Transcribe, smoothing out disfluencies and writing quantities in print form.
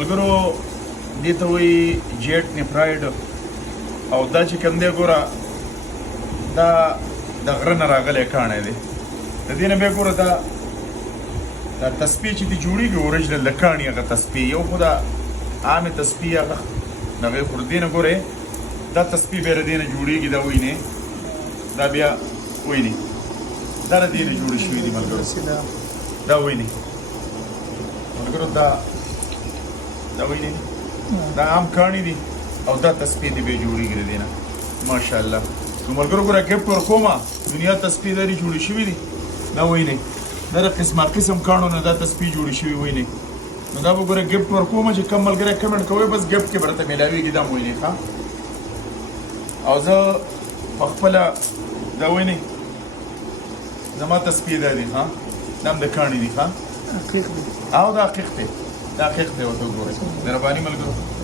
ملګرو دې ته وایي جیټ نیپراید او دا چې کوم دی ګوره دا د غره نه راغلی کاڼی دی د دې نه بیا ګوره دا تسبیح چې دې جوړېږي اورجنل د کاڼي هغه تسبیح یو خو دا عامې تسبیح هغه دغه خو د دې نه ګورې دا تسبیح بیا د دې نه جوړېږي دا وینې دا بیا وینې دا د دې نه جوړې شوي دي ملګرو دا وینې ملګرو دا وینې دا عام کاڼي دي او دا تسبیح دې بیا جوړېږي د دې نه ماشاءالله نو ملګرو ګوره ګفټ ورکومه دنیا تسبیح لري جوړې شوي دي دا وینې دا د قسم کاڼو نه دا تسبیح جوړې شوي وینې نو دا به ګوره ګفټ ورکومه چې کم ملګری کمنټ کوئ بس ګفټ کې به درته میلاویږي دا وینې ښه او زه په خپله دا وینې زما تسبیح دا دي ښه دا هم د کاڼي دي ښه او دا عقیق دی دا عقیق دی ورته وګورئ مهرباني ملګرو